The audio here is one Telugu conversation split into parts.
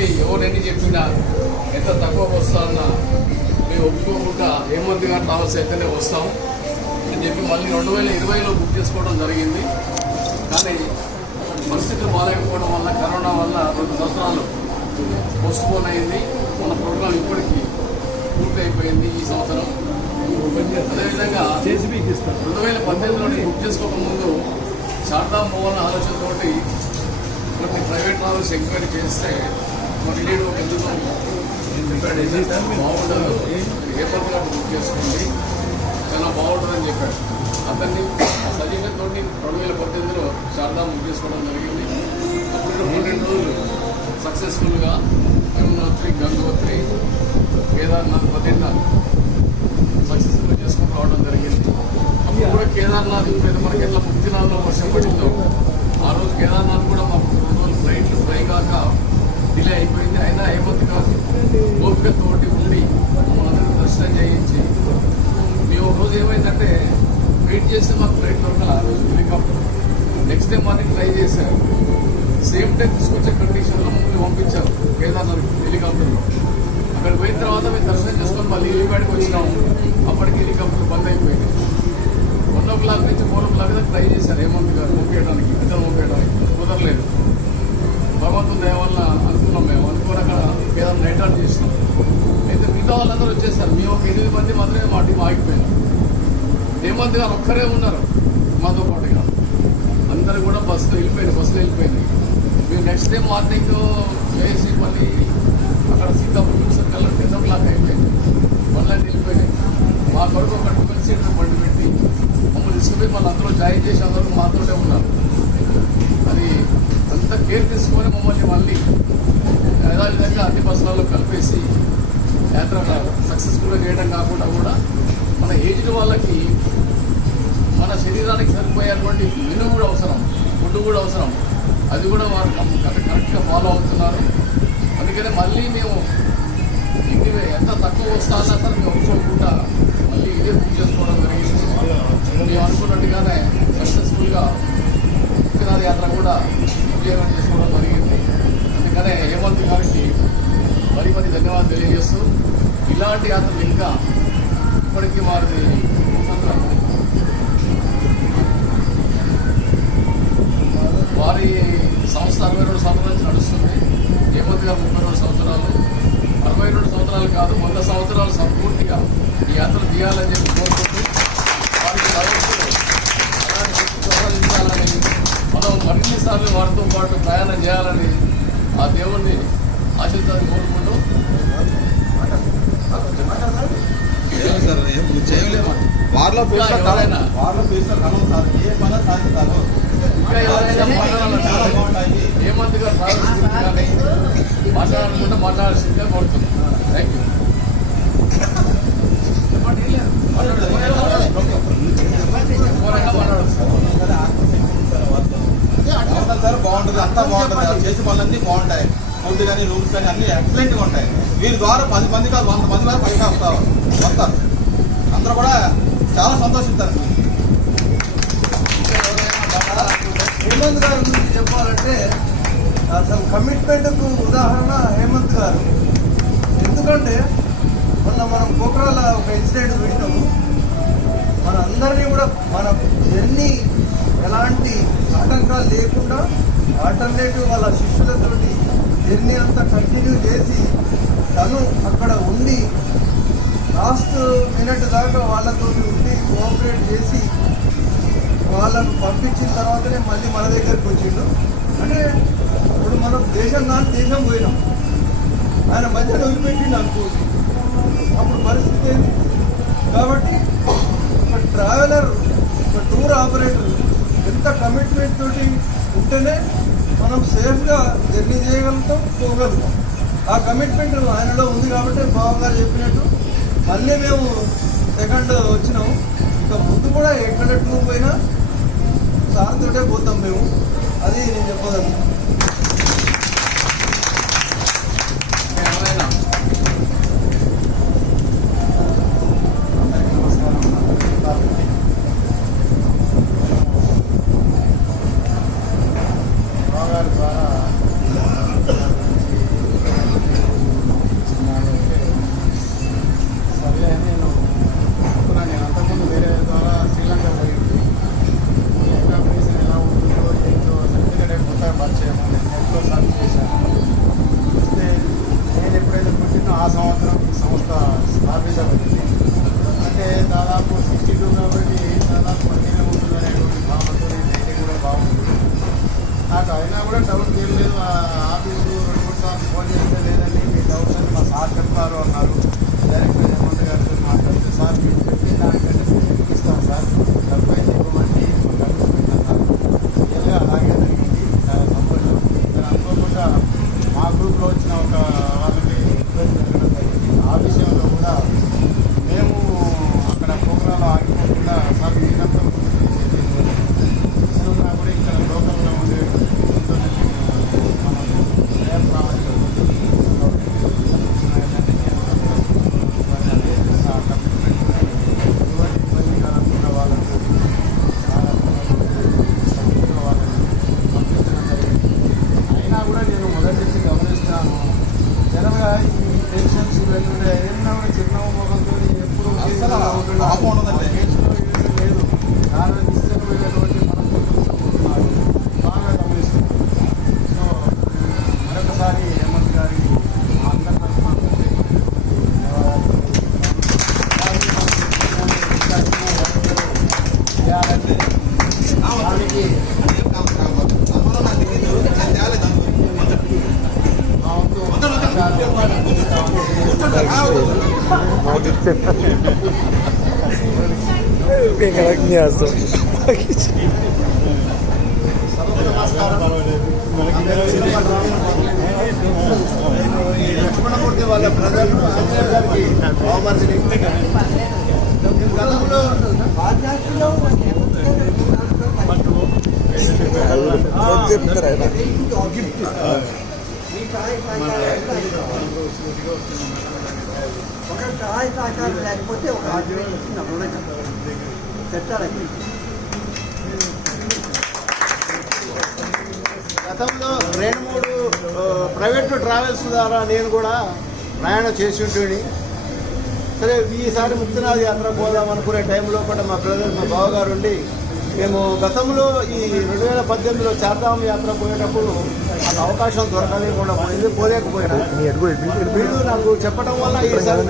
మళ్ళీ ఎవరెన్ని చెప్పినా ఎంత తక్కువ వస్తామన్నా మేము ఒప్పుకోకుండా హేమంత్ గారు ట్రావెల్స్ అయితేనే వస్తాం అని చెప్పి మళ్ళీ 2020లో బుక్ చేసుకోవడం జరిగింది. కానీ పరిస్థితులు బాగాలేకపోవడం వల్ల కరోనా వల్ల 2 సంవత్సరాలు పోస్ట్పోన్ అయింది. మన ప్రోగ్రాం ఇప్పటికీ పూర్తి అయిపోయింది ఈ సంవత్సరం. అదేవిధంగా 2018లో బుక్ చేసుకోకముందు శారదా మోహన్ ఆలోచనతోటి కొన్ని ప్రైవేట్ ట్రావెల్స్ ఎంక్వైరీ చేస్తే మన లీడ్ ఒక ఎందుకు బాగుండదు, హేమంత్ గారు బుక్ చేసుకోండి చాలా బాగుంటుందని చెప్పాడు. అతన్ని సజెషన్ తోటి 2018లో శారదా బుక్ చేసుకోవడం జరిగింది. అప్పుడు 12 రోజులు సక్సెస్ఫుల్గా యమునోత్రి, గంగోత్రి, కేదార్నాథ్, బద్రీనాథ్ సక్సెస్ఫుల్గా చేసుకుని రావడం జరిగింది. అప్పుడు కూడా కేదార్నాథ్ మీద మనకి ఎట్లా ముక్తినాథ్లో వర్షం పడిందో ఆ రోజు కేదార్నాథ్ కూడా మాకు 2 రోజులు ఫ్లైట్లు ఫ్లై కాక డిలే అయిపోయింది. అయినా హేమంత్ గారు ఓపికతోటి ఉండి మనందరికీ దర్శనం చేయించి మేము ఒక రోజు ఏమైందంటే వెయిట్ చేస్తే మాకు ఫ్లైట్ దొరకాలి. ఆ రోజు helicopter next day morning try చేశారు. సేమ్ టైం తీసుకొచ్చే కండిషన్లో మమ్మల్ని పంపించారు కేదార్నాథ్ హెలికాప్టర్లో. అక్కడ పోయిన తర్వాత మేము దర్శనం చేసుకొని మళ్ళీ హెలిప్యాడ్కి వచ్చినాము. అప్పటికి హెలికాప్టర్ బంద్ అయిపోయింది. 1 o'clock నుంచి 4 o'clock దాకా ట్రై చేశారు హేమంత్ గారు పంపించడానికి, ఇద్దరు పంపించడానికి కుదరలేదు. భగవంతుని దయ వల్ల అనుకున్నాం. మేము అనుకుని అక్కడ కేదార్ నైట్ అవుట్ చేసినాం. అయితే మిగతా వాళ్ళందరూ వచ్చేసారు. మేము ఒక 8 మంది మాత్రమే మా టీం ఆగిపోయింది. హేమంత్ గారు ఒక్కరే ఉన్నారు మాతో పాటుగా. అందరూ కూడా బస్సులో వెళ్ళిపోయింది. మేము నెక్స్ట్ డే మార్నింగ్ వేసి మళ్ళీ అక్కడ సీతాపూర్ కల్లా 10 o'clock అయిపోయింది. మళ్ళీ వెళ్ళిపోయినాయి. మా కొరకు ఒక 12 సీటర్ బండి పెట్టి మమ్మల్ని తీసుకుపోయి మళ్ళీ అందరూ జాయిన్ చేసి అందరూ మాతోనే ఉన్నారు. అది అంత కేర్ తీసుకొని మమ్మల్ని మళ్ళీ యథావిధంగా అన్ని బస్సులలో కలిపేసి యాత్ర సక్సెస్ఫుల్గా చేయడం కాకుండా కూడా మన ఏజ్డ్ వాళ్ళకి మన శరీరానికి సరిపోయేటువంటి మెను కూడా అవసరం, ఫుడ్ కూడా అవసరం. అది కూడా వారు కరెక్ట్గా ఫాలో అవుతున్నారు. అందుకనే మళ్ళీ మేము ఎంత తక్కువ వస్తానన్నా సరే మేము ఒప్పుకోకుండా మళ్ళీ ఇదే బుక్ చేసుకోవడం జరిగింది. మేము అనుకున్నట్టుగానే సక్సెస్ఫుల్గా ముక్తినాథ్ యాత్ర కూడా విజయవంతం చేసుకోవడం జరిగింది. అందుకనే హేమంత్ గారికి మరి ధన్యవాదాలు తెలియజేస్తూ ఇలాంటి యాత్రలు ఇంకా ఇప్పటికీ వారిని వారి సంస్థ 62 సంవత్సరాల నుంచి నడుస్తుంది. హేమంత్ గారు 32 సంవత్సరాలు, 62 సంవత్సరాలు కాదు 100 సంవత్సరాలు సంపూర్తిగా ఈ యాత్ర తీయాలని చెప్పి కోరుకుంటూ వారికి అలాంటి శక్తి ప్రసాదించాలని, మనం మరిన్నిసార్లు వారితో పాటు ప్రయాణం చేయాలని ఆ దేవుణ్ణి ఆశించాలని కోరుకుంటూ వారిలో హేమంత్ గారు కానీ మాట్లాడాలనుకుంటే మాట్లాడాల్సిందిగా కోరుతున్నాం. Thank you. సార్ బాగుంటుంది, అంతా బాగుంటుంది. చేసే పనులన్నీ బాగుంటాయి. ఫుడ్ కానీ రూమ్స్ కానీ అన్ని ఎక్సలెంట్గా ఉంటాయి. వీరి ద్వారా 10 మంది కాదు 100 మంది వరకు పైగా వస్తారు. అందరూ కూడా చాలా సంతోషిస్తారు. హేమంత్ గారి గురించి చెప్పాలంటే అసలు కమిట్మెంట్కు ఉదాహరణ హేమంత్ గారు. ఎందుకంటే మొన్న మనం పోఖరాల ఒక ఇన్సిడెంట్ చూసినాము. మన అందరినీ కూడా మన జర్నీ ఎలాంటి ఆటంకాలు లేకుండా ఆల్టర్నేటివ్ వాళ్ళ శిష్యులతో జర్నీ అంతా కంటిన్యూ చేసి తను అక్కడ ఉండి లాస్ట్ మినిట్ దాకా వాళ్ళతో ఉండి కోఆపరేట్ చేసి వాళ్ళను పంపించిన తర్వాతనే మళ్ళీ మన దగ్గరికి వచ్చిండు. అంటే ఇప్పుడు మనం దేశం పోయినాం, ఆయన మధ్యలో వదిలిపెట్టిండు అనుకోండి, అప్పుడు పరిస్థితి ఏంటి? కాబట్టి ఒక ట్రావెలర్, ఒక టూర్ ఆపరేటర్ ఎంత కమిట్మెంట్ తోటి ఉంటేనే మనం సేఫ్గా జర్నీ చేయగలుగుతాం, పోగలుగుతాం. ఆ కమిట్మెంట్ ఆయనలో ఉంది కాబట్టి బావగారు చెప్పినట్టు మళ్ళీ మేము సెకండ్ వచ్చినాము. ఇంకా ముందు కూడా ఎక్కడ టూర్ పోయినా సార్తోటే పోతాం మేము. అది నేను చెప్పగలను. ఇంట్లో సర్వీస్ చేశాను. వస్తే నేను ఎప్పుడైతే పుట్టినో ఆ సంవత్సరం ఈ సంస్థ స్థాపించబడింది. అంటే దాదాపు 62 కాబట్టి దాదాపు 15 ఉంటుందనేటువంటి భావనతో నేను కూడా బాగుంటుంది. నాకు అయినా కూడా డౌట్ ఏం లేదు. ఆఫీసు 2-3 సార్లు ఫోన్ చేస్తే లేదండి మీ డౌట్స్ అని మా సార్ చెప్తారు అన్నారు. డైరెక్టర్ హేమంత్ గారితో మాట్లాడితే సార్ మీరు పెట్టి దానికంటే ఇస్తాం సార్, డబ్బు అయితే ఇవ్వమంటే రియల్గా అలాగే జరిగింది. చాలా సంతోషం. నేను అనుకోకుండా మా గ్రూప్లో వచ్చిన ఒక వాళ్ళకి ఇబ్బంది జరగడం జరిగింది. ఆ విషయంలో కూడా మేము అక్కడ ప్రోగ్రాంలో ఆగిపోకుండా సార్ మీరంతా ఉన్నా కూడా ఇక్కడ లోకల్లో ఉండే అయినా కూడా నేను మొదటి నుంచి గమనిస్తున్నాను. జనరల్గా ఈ టెన్షన్స్ ఇవన్నీ ఏమన్నా కూడా చిరునవ్వు ముఖంతో ఎప్పుడు అస్సలు పాపం ఉండదండి. లేదు. చాలా నిశ్చలమైనటువంటి మనసున్నారు. బాగా గమనిస్తున్నాను. సో మరొకసారి హేమంత్ గారికి అందరి తరఫున చేయాలంటే దానికి లక్ష్మణమూర్తి వాళ్ళ బ్రదర్ అంజయ్ గారికి బహుమతిని గతంలో ఒక సహాయ సహకారం లేకపోతే ఒక 5,000 వస్తుంది పెట్టాలి. గతంలో 2-3 ప్రైవేట్ ట్రావెల్స్ ద్వారా నేను కూడా ప్రయాణం చేసి ఉంటుంది. సరే ఈసారి ముక్తినాథ యాత్ర పోదాం అనుకునే టైంలో కూడా మా బ్రదర్ మా బావగారు ఉండి మేము గతంలో ఈ 2018లో చార్ధామ్ యాత్ర పోయేటప్పుడు నాకు అవకాశం దొరకలేకుండా పోలేకపోయినా వీళ్ళు నాకు చెప్పడం వల్ల ఈసారి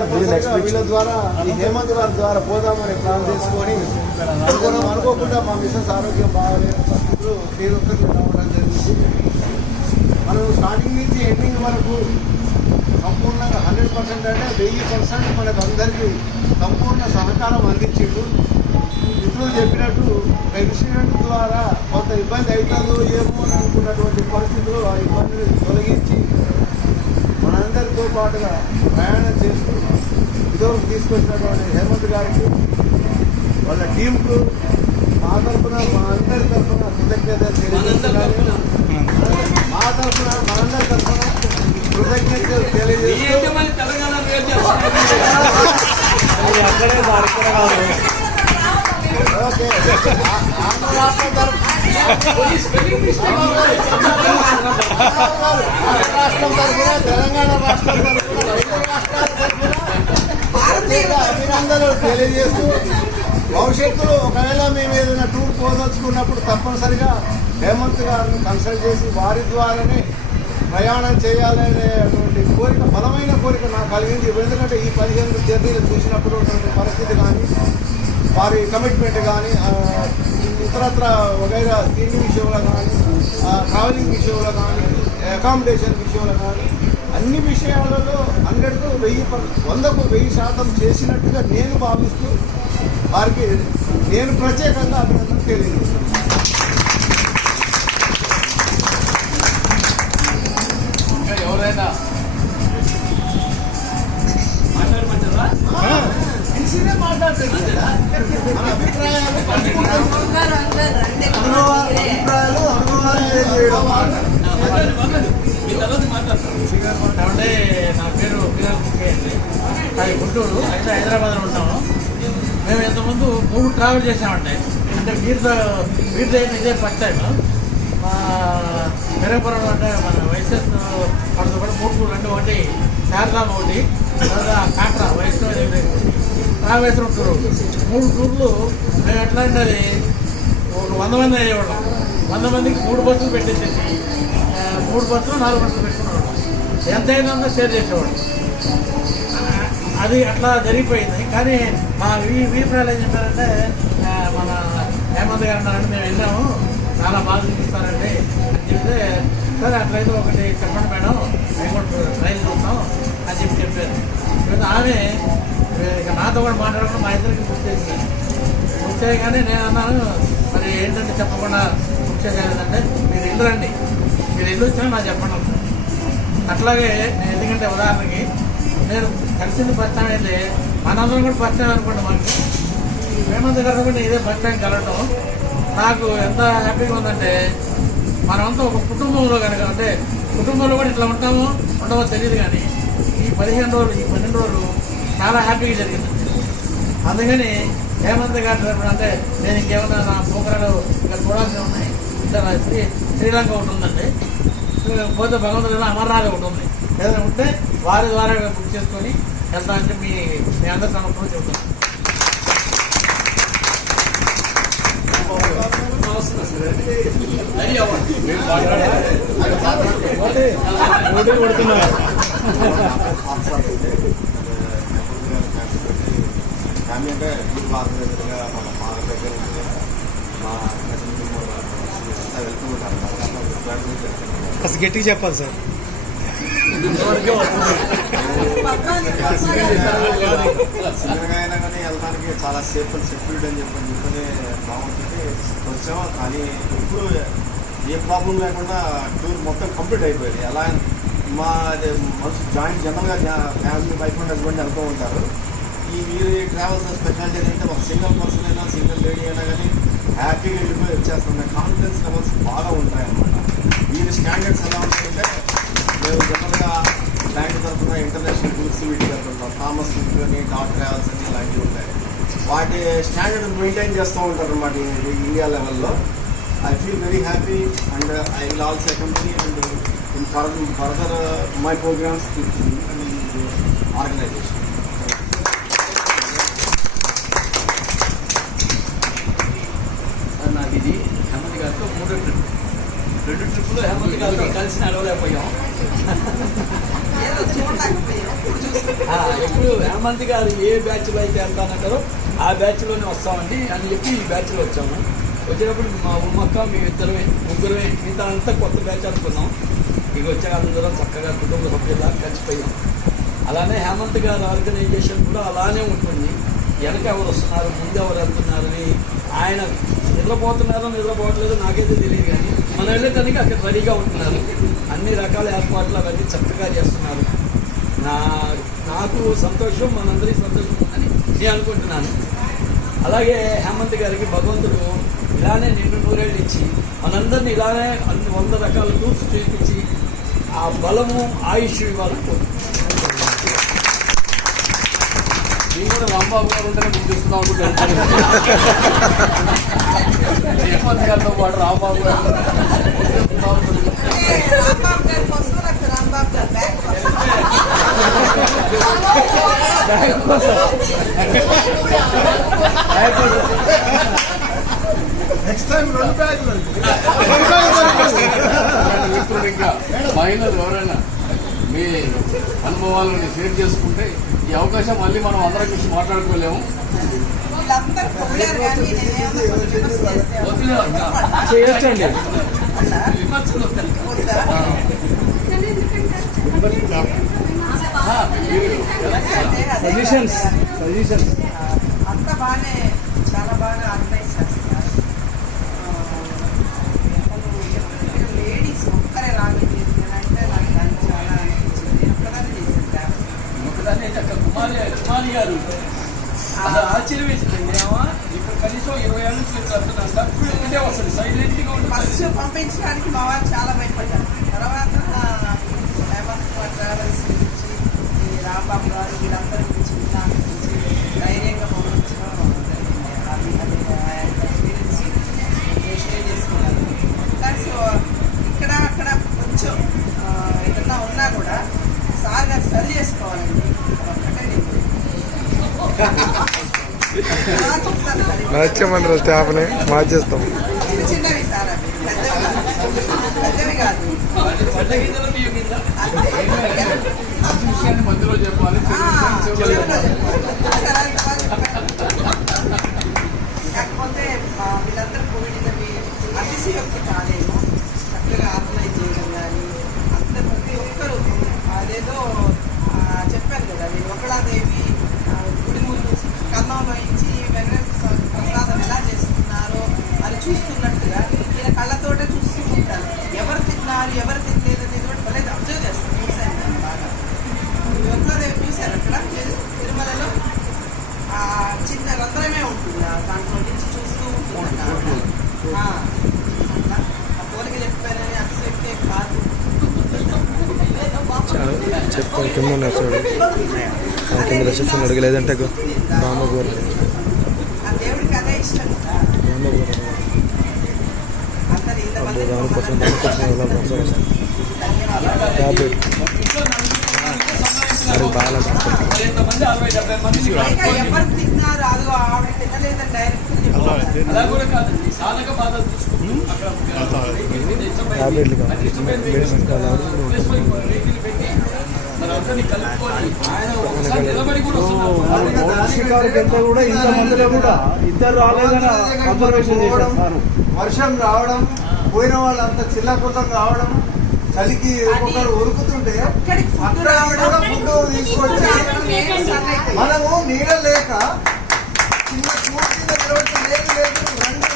వీళ్ళ ద్వారా ఈ హేమంత్ గారి ద్వారా పోదామని ప్లాన్ చేసుకొని అనుకోకుండా మా మిసెస్ ఆరోగ్యం బాగాలేని పరిస్థితులు తీరొక్కరికి రావడం జరిగింది. మనం స్టార్టింగ్ నుంచి ఎండింగ్ వరకు సంపూర్ణంగా 100% అంటే 1000% మనకు అందరికీ సంపూర్ణ సహకారం అందించిండు. మిత్రులు చెప్పినట్టు ప్రెసిడెంట్ ద్వారా కొంత ఇబ్బంది అవుతుందో ఏమో అని అనుకున్నటువంటి పరిస్థితులు ఆ ఇబ్బందిని తొలగించి మనందరితో పాటుగా ప్రయాణం చేస్తూ ఇదివరకు తీసుకొచ్చినటువంటి హేమంత్ గారికి వాళ్ళ టీంకు మా తరఫున మా అందరి తరఫున కృతజ్ఞతలు తెలియజేస్తున్నాను. మా తరఫున మనందరి తరఫున కృతజ్ఞతలు తెలియజేస్తూ ఓకే ఆంధ్ర రాష్ట్రం తరఫున తెలంగాణ రాష్ట్రం తరఫున 2 రాష్ట్రాల తరఫున అభినందనలు తెలియజేస్తూ భవిష్యత్తులో ఒకవేళ మేము ఏదైనా టూర్ పోదలుచుకున్నప్పుడు తప్పనిసరిగా హేమంత్ గారిని కన్సల్ట్ చేసి వారి ద్వారానే ప్రయాణం చేయాలనేటువంటి కోరిక, బలమైన కోరిక నాకు కలిగింది. ఎందుకంటే ఈ 15 జర్నీలు చూసినప్పుడు ఉన్నటువంటి పరిస్థితి కానీ వారి కమిట్మెంట్ కానీ ఇతరత్ర వగైరా తిండి విషయంలో కానీ ట్రావెలింగ్ విషయంలో కానీ అకామిడేషన్ విషయంలో కానీ అన్ని విషయాలలో 100కు 100% చేసినట్టుగా నేను భావిస్తూ వారికి నేను ప్రత్యేకంగా అభినందనలు తెలియజేస్తున్నాను. ఇంకా ఎవరైనా అంటే నా పేరు పిల్లల ముఖ్య అండి, అది గుంటూరు, అయితే హైదరాబాద్లో ఉంటాము. మేము ఇంతకుముందు 3 ట్రావెల్ చేసామండి. అంటే వీరితో ఇదే ఫస్ట్ టైం. మా పెరపురం అంటే మన వైఎస్ఎస్ వాళ్ళతో కూడా 3 టూర్లు, 2 ఒకటి శారదాం, ఒకటి తర్వాత కాట్రా వైష్ణవి ట్రావెల్స్ టూరు. 3 టూర్లు మేము ఎట్లా అంటే అది 100 మంది అయ్యేవాళ్ళం. 100 మందికి 3 బస్సులు పెట్టేసేసి 3 బస్సులు 4 బస్సులు పెట్టుకున్నాడు. ఎంతైనా షేర్ చేసేవాడు. అది అట్లా జరిగిపోయింది. కానీ మా వీపీలు ఏం చెప్పారంటే మన హేమంత్ గారు అన్నారంటే మేము వెళ్ళాము, చాలా బాగా చూపిస్తారండి అని చెప్తే, సరే అట్లయితే ఒకటి చెప్పండి మేడం, మేము కూడా ట్రైన్ చూస్తాం అని చెప్పారు. ఇప్పుడు ఆమె ఇక నాతో కూడా మాట్లాడకుండా మా ఇద్దరికి బుక్ చేసింది. బుక్ చేయగానే నేను అన్నాను, మరి ఏంటంటే చెప్పకుండా బుక్ చేయలేదంటే, మీరు వెళ్ళరండి, మీరు వెళ్ళి వచ్చినా నాకు చెప్పండి అన్నాను. అట్లాగే నేను ఎందుకంటే ఉదాహరణకి నేను కలిసింది బస్ స్టాండ్ అయితే మనందరం కూడా బస్ స్టాండ్ అనుకోండి, మనకి హేమంత్ గారు కూడా ఇదే బస్ స్టాండ్ కలగడం నాకు ఎంత హ్యాపీగా ఉందంటే, మనమంతా ఒక కుటుంబంలో కనుక అంటే కుటుంబంలో కూడా ఇట్లా ఉంటామో ఉండవో తెలియదు, కానీ ఈ 15 రోజులు ఈ 12 రోజులు చాలా హ్యాపీగా జరిగింది. అందుకని హేమంత్ గారి అంటే నేను ఇంకేమన్నా నా ప్రోగ్రాలు ఇక్కడ చూడాల్సి ఉన్నాయి. ఇంకా శ్రీలంక ఒకటి ఉందండి, పోతే భగవంతుడు అమర్నాథ్ ఒకటి ఉంది. ఏదైనా ఉంటే వారి ద్వారా బుక్ చేసుకొని వెళ్తామంటే మీ అందరి సమర్థం చెబుతాను. ఫ్యామిలీ అంటే మీరు బాగా మన ఫాదర్ దగ్గర మా వెళ్తూ ఉంటారు. అసలు గట్టిగా చెప్పాలి సార్. సినిమా అయినా కానీ వెళ్ళడానికి చాలా సేఫ్ అండ్ సెక్యూరిటీ అని చెప్పని బాగుంటుంది. వచ్చాము కానీ ఇప్పుడు ఏ ప్రాబ్లం లేకుండా టూర్ మొత్తం కంప్లీట్ అయిపోయింది. ఎలా మా మనసు జాయింట్ జనరల్గా ఫ్యామిలీ వైఫ్ అండ్ హస్బెండ్ వెళ్తూ ఉంటారు. మీరు ట్రావెల్స్ స్పెషాలిటీ ఏంటంటే ఒక సింగిల్ పర్సన్ అయినా సింగిల్ లేడీ అయినా కానీ హ్యాపీగా వెళ్ళిపోయి వచ్చేస్తున్నాయి. కాన్ఫిడెన్స్ లెవెల్స్ బాగా ఉంటాయి అన్నమాట. వీరి స్టాండర్డ్స్ ఎలా ఉంటాయంటే, మేము జనరల్గా బ్యాంక్ తరఫున ఇంటర్నేషనల్ టూర్స్ వీటికి వెళ్తుంటాం. థామస్ కుక్ అని డాట్ ట్రావెల్స్ అని ఇలాంటివి ఉంటాయి. వాటి స్టాండర్డ్ మెయింటైన్ చేస్తూ ఉంటారు అన్నమాట ఇండియా లెవెల్లో. I feel very happy and I will also accompany and in further my programs with the organization. నాకు ఇది హేమంత్ గారితో 3వ ట్రిప్. 2 ట్రిప్పులు హేమంత్ గారితో కలిసి నడవలేకపోయాం. ఎప్పుడు హేమంత్ గారు ఏ బ్యాచ్లో అయితే వెళ్తానంటారో ఆ బ్యాచ్లోనే వస్తామండి అని చెప్పి ఈ బ్యాచ్లో వచ్చాము. వచ్చేటప్పుడు మా ఉమ్మక్క మేమిద్దరమే ముగ్గురమే, మిగతా అంతా కొత్త బ్యాచ్ అనుకున్నాం. ఇక వచ్చాక అందరం చక్కగా కుటుంబ సభ్యులా కలిసిపోయాం. అలానే హేమంత్ గారు ఆర్గనైజేషన్ కూడా అలానే ఉంటుంది. వెనక ఎవరు వస్తున్నారు, ముందు ఎవరు వెళ్తున్నారని ఆయన నిద్రపోతున్నారో నిద్రపోవట్లేదో నాకైతే తెలియదు, కానీ మనం వెళ్ళేదానికి అక్కడ రెడీగా ఉంటున్నారు. అన్ని రకాల ఏర్పాట్లు అవన్నీ చక్కగా చేస్తున్నారు. నాకు సంతోషం, మనందరికీ సంతోషం అని నేను అనుకుంటున్నాను. అలాగే హేమంత్ గారికి భగవంతుడు ఇలానే నిండు నూరేళ్ళు ఇచ్చి మనందరినీ ఇలానే 100 రకాల టూర్స్ చూపించి ఆ బలము ఆయుష్ ఇవ్వాలని కోరుకుంటున్నాను. నేను కూడా రాంబాబు గారు ఉంటేనే బుక్ చేస్తున్నాం అనుకుంటున్నాను. హేమంత్ గారితో పాటు రాంబాబు గారు నెక్స్ట్ టైం 2 బ్యాగులు ఇంకా మహిళలు ఎవరైనా మీ అనుభవాలను షేర్ చేసుకుంటే ఈ అవకాశం మళ్ళీ మనం అందరం కలిసి మాట్లాడుకోలేము. చేయొచ్చండి. సజెషన్స్ అంత బాగానే చాలా బాగా ఆర్గనైజ్ చేస్తున్నారు. లేడీస్ ఒక్కరే రాలేదు అంటే నాకు దాన్ని చాలా అనిపించింది. ఒక్కదాన్ని చేసింది ఒకదాన్ని అయితే అక్కడ కుమారి గారు అసలు ఆశ్చర్యం వేసిందండి. ఏమో ఇక్కడ కనీసం 20 ఏళ్ళ నుంచి వస్తుందంట, ఇదే వస్తుంది సైలెంట్గా ఉంటుంది. ఫస్ట్ పంపించడానికి మా వారు చాలా భయపడ్డారు. తర్వాత హేమంత్ ట్రావెల్స్ నుంచి రాంబాబు గారు వీళ్ళందరి గురించి విన్నాను గురించి ధైర్యంగా పంపించడం జరిగింది. అది ఎక్స్పీరియన్స్ షేర్ చేసుకున్నారు. ప్లస్ ఇక్కడ అక్కడ కొంచెం ఏదన్నా ఉన్నా కూడా సార్ గారు సరి చేసుకోవాలండి. ఒక్కటే నచ్చమంటారు స్టాఫ్ని మార్చేస్తాం. చిన్నవి సార్, అవి పెద్దవి కాదు. మంచి విషయాన్ని మధ్యలో చెప్పాలి, చెడు విషయాన్ని చివరిలో చెప్పాలి. కాకపోతే వీళ్ళందరూ కోవిడ్ అతిశయోక్తి కాదేమో, చక్కగా ఆర్గనైజ్ చేయడం కానీ అందరు ప్రతి ఒక్కరు అదేదో చెప్పారు కదా, వీళ్ళు ఒకళాదేవి గుడి ముందు కన్నం వహించి వెంకటేశ్వర ప్రసాదం ఎలా చేస్తున్నారో అని చూస్తున్నట్టుగా ఈయన కళ్ళతోటే చూస్తూ ఉంటారు. ఎవరు తిన్నారు ఎవరు తినలేదు అనేది కూడా భలే అబ్జర్వ్ చేస్తారు. చూశాను నేను బాగా. ఒకళాదేవి చూశారు అక్కడ మీరు తిరుమలలో చిన్న రంధ్రమే ఉంటుంది, దాంట్లో నుంచి చూస్తూ ఉంటుంది. ఆ కోరిక చెప్పానని అతిశక్తే కాదు. చెప్తాను కింద ఉన్నారు చూడు, కింద రిసెప్షన్ అడిగి లేదంటే రామగూర ఆ దేవుడికి అదే ఇష్టం కదా. అందరు ఇంతమంది దానికోసం ట్యాబ్లెట్ బాగా పైగా ఎవరు తిన్నారు అదో ఆవిడ తినలేదని డైరెక్ట్ అలా కూడా కాదండి, సాధక బాధలు చూసుకుంటూ అక్కడ ట్యాబ్లెట్లు కావాలి మెడిసిన్ కావాలి. మనందరినీ కలుపుకొని ఆయన ఒకసారి నిలబడి కూడా వస్తున్నారు. షికారుకి వెళ్తే కూడా ఇంత మందిలో కూడా ఇద్దరు రాలేదని అబ్జర్వేషన్ చేశారు సార్. వర్షం రావడం, పోయిన వాళ్ళంతా చిల్లకృతం కావడం, చలికి ఒక్కొక్కరు ఉరుకుతుంటే అక్కడికి కూడా ఫుడ్ తీసుకొచ్చి మనము నీడ లేక చిన్న పూర్తిగా నిలబడి లేదు లేదు రండి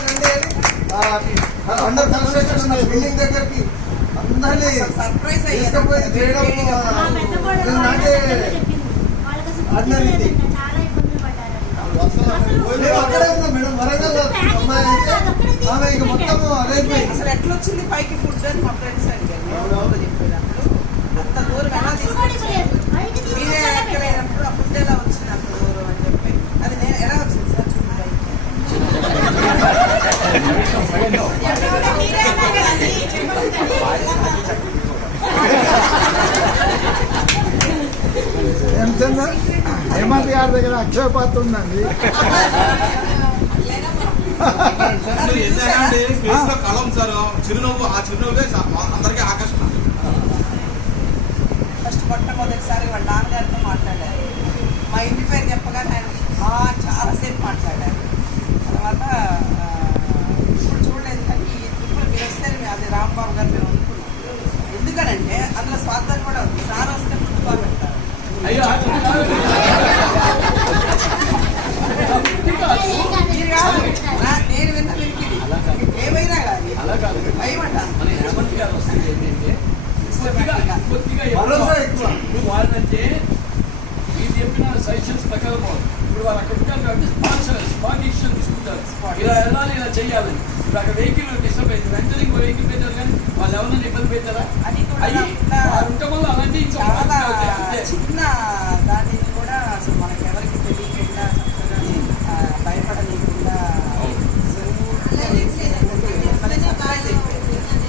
అని అండర్ కన్స్ట్రక్షన్ ఉన్న బిల్డింగ్ దగ్గరికి అందరినీ సర్ప్రైజ్ తీసుకుపోయి చేయడం అంటే అన్నది మేము అక్కడే ఉన్నాం మేడం. వరంగల్ అమ్మాయి అయితే ఆమె ఇక మొత్తం అరేంజ్మెంట్ అసలు ఎట్లా వచ్చింది పైకి ఫుడ్ అని మా ఫ్రెండ్స్ అడిగారు. చెప్పేటప్పుడు అంత దూరం ఎలా తీసుకొచ్చారు, మీరే ఎక్కలేనప్పుడు ఆ ఫుడ్ ఎలా వచ్చింది అంత దూరం అని చెప్పి, అది నేను ఎలా వచ్చింది సార్ హేమంత్ గారి దగ్గర అక్షయ పాత్ర ఉందండి. ఫేస్ లో కలం సార్, చిరునవ్వు, ఆ చిరునవ్వులే అందరికీ ఆకర్షణ. ఫస్ట్ మొట్టమొదటిసారి వాళ్ళ నాన్నగారితో మాట్లాడారు. మా ఇంటి పేరు చెప్పగానే ఆయన చాలాసేపు మాట్లాడారు. తర్వాత ఇప్పుడు చూడలేదు కానీ ఇప్పుడు మీరు వస్తే అది రాంబాబు గారు మేము అనుకున్నాం. ఎందుకనంటే అందులో స్వార్థం కూడా ఉంది. సార్ వస్తే ఫుడ్ బాగా పెడతారు. అయ్యో మీరు కాదు, నేను విన్న వినికిడి ఏమైనా కానీ అలా కాదు, భయమంట. మన హేమంత్ గారు వస్తుంది ఏంటంటే కొద్దిగా భరోసా ఎక్కువ. ఇప్పుడు వాళ్ళంటే మీరు చెప్పిన సజెషన్స్ ప్రకారం ఇప్పుడు వాళ్ళు అక్కడ ఉంటారు కాబట్టి స్పాట్ డిసిషన్ తీసుకుంటారు. ఇలా వెళ్ళాలి, ఇలా చేయాలని. ఇప్పుడు అక్కడ వెహికల్ డిస్టర్బ్ అయింది, వెంటనే ఇంకో వెహికల్ పెట్టారు కానీ వాళ్ళు ఎవరైనా ఇబ్బంది పెట్టారా? అది కూడా వాళ్ళు ఉండటం వల్ల అలాంటి చాలా చిన్న దాన్ని కూడా అసలు మనకి ఎవరికి తెలియకుండా చక్కగా భయపడలేకుండా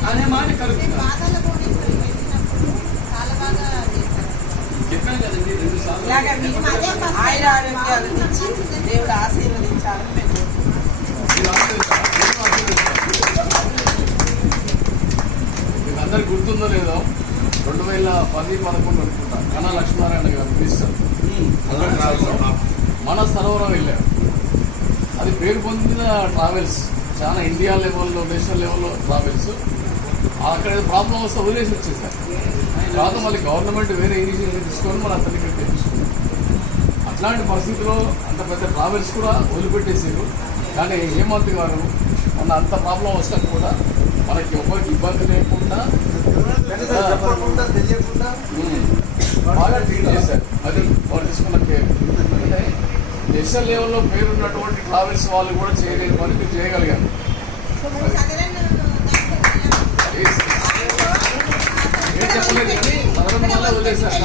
అనే మాట కలుగుతుంది. చెప్పాను కదండి 2 సార్లు. ఇలాగ మీకు ఆయన ఆరోగ్యాలు ఇచ్చి దేవుడు ఆశీర్వదించాలని మేము మీకు అందరికి గుర్తుందో లేదో 2010-11 అనుకుంటా కన్నా లక్ష్మీనారాయణ గారు పిలుస్తారు. మన సరోవరం వెళ్ళారు. అది పేరు పొందిన ట్రావెల్స్, చాలా ఇండియా లెవెల్లో నేషనల్ లెవెల్లో ట్రావెల్స్. అక్కడ ఏదో ప్రాబ్లం వస్తే వదిలేసి వచ్చేసారు. తర్వాత మళ్ళీ గవర్నమెంట్ వేరే ఇనిషియేటివ్ తీసుకొని మన అతన్ని ఇక్కడ తెప్పించుకున్నారు. అట్లాంటి పరిస్థితుల్లో అంత పెద్ద ట్రావెల్స్ కూడా వదిలిపెట్టేసారు. కానీ హేమంత్ గారు మొన్న అంత ప్రాబ్లం వస్తే కూడా మనకి ఎవరికి ఇబ్బంది లేకుండా చెప్పకుండా తెలియకుండా బాగా ట్రీట్ చేశారు. అది వాళ్ళు తీసుకున్న కేర్. అంటే నేషనల్ లెవెల్లో పేరున్నటువంటి ట్రావెల్స్ వాళ్ళు కూడా చేయలేని పని మీరు చేయగలిగారు. ఏం చెప్పలేదు కానీ సదరం వల్ల వదిలేశారు.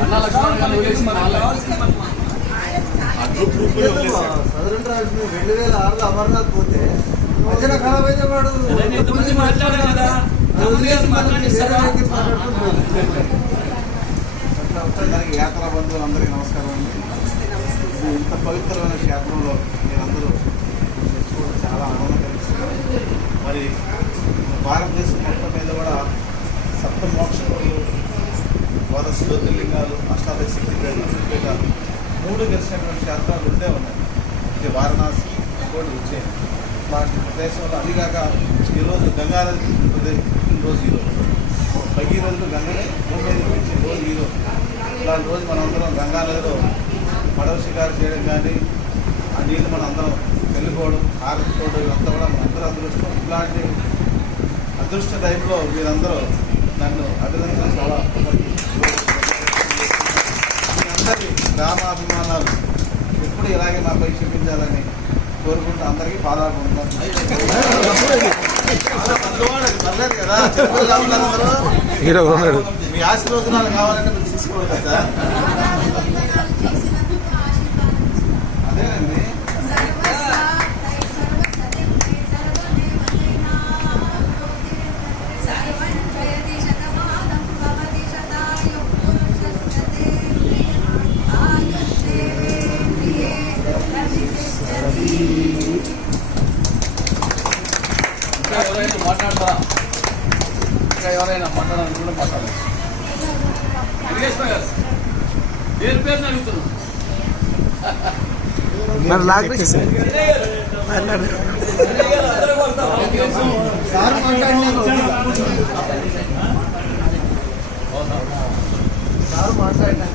కన్నా లక్ష్మీనారాయణ వదిలేసి సదరన్ ట్రావెల్స్ 2006లో అమర్నాథ్ పోతే మధ్యన ఖరాబ్ అయితే వాడు అందరికీ యాత్రా బంధువులందరికీ నమస్కారం అండి. ఇంత పవిత్రమైన క్షేత్రంలో మీరందరూ తెచ్చుకోవడం చాలా ఆనందం కలిగిస్తుంది. మరి భారతదేశం మొత్తం మీద కూడా సప్త మోక్షములు, ద్వాదశ జ్యోతిర్లింగాలు, అష్టాదశ శక్తిపీఠాలు 3 గెలిచినటువంటి క్షేత్రాలు ఉండే ఉన్నాయి. ఇది వారణాసి, ఇంకోటి ఉజ్జయిని. ఇలాంటి ప్రదేశంలో అదిగాక ఈరోజు గంగానది రోజు ఈరోజు 10 రోజులు గంగనే భూమి మీద పెంచే రోజు ఈరోజు. ఇలాంటి రోజు మనందరం గంగానదిలో పడవ షికారు చేయడం కానీ, ఆ నీళ్ళు మనం అందరం వెళ్ళిపోవడం, ఆరకపోవడం, ఇదంతా కూడా మనందరూ అదృష్టం. ఇలాంటి అదృష్ట టైంలో మీరందరూ నన్ను అభినందన చాలా అందరి గ్రామాభిమానాలు ఎప్పుడు ఇలాగే నాపై చూపించాలని కోరుకుంటూ అందరికీ పాదాడుకుంటున్నాను. పర్లేదు కదా, హీరో ఉన్నాడు. మీ ఆశీర్వచనాలు కావాలంటే మీరు తీసుకోవాలి కదా. అదేనండి, ఇంకా ఎవరైనా మాట్లాడతారా? ఇంకా ఎవరైనా మాట్లాడాలని కూడా మాట్లాడాలి. దేని పేరు అడుగుతున్నాను. సార్ మాట్లాడినా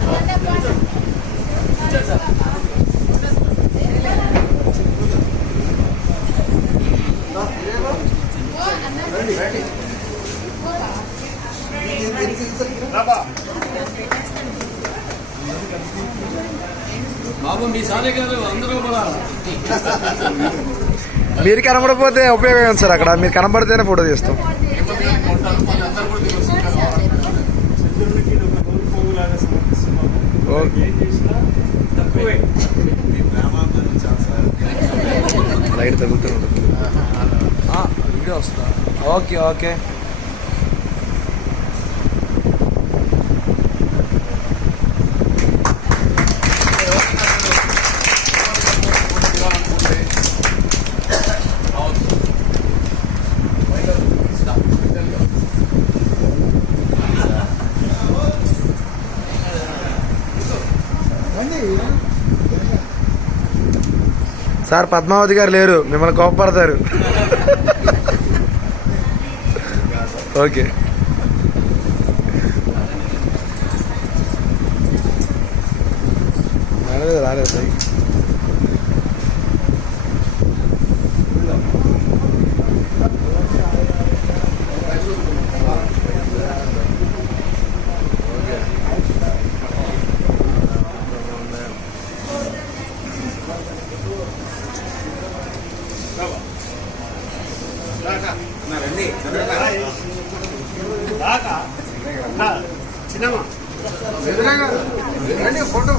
బాబు మీ సారే గారు అందరూ కూడా మీరు కనబడకపోతే ఉపయోగం సార్. అక్కడ మీరు కనబడితేనే ఫోటో తీస్తాం. లైట్ తగ్గుతుంది. వీడియో వస్తుందా? Okay okay. సార్ పద్మావతి గారు లేరు, మిమ్మల్ని కోపడతారు. ఓకే. రాలేదు సార్. ఫోటో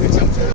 రాలేదు.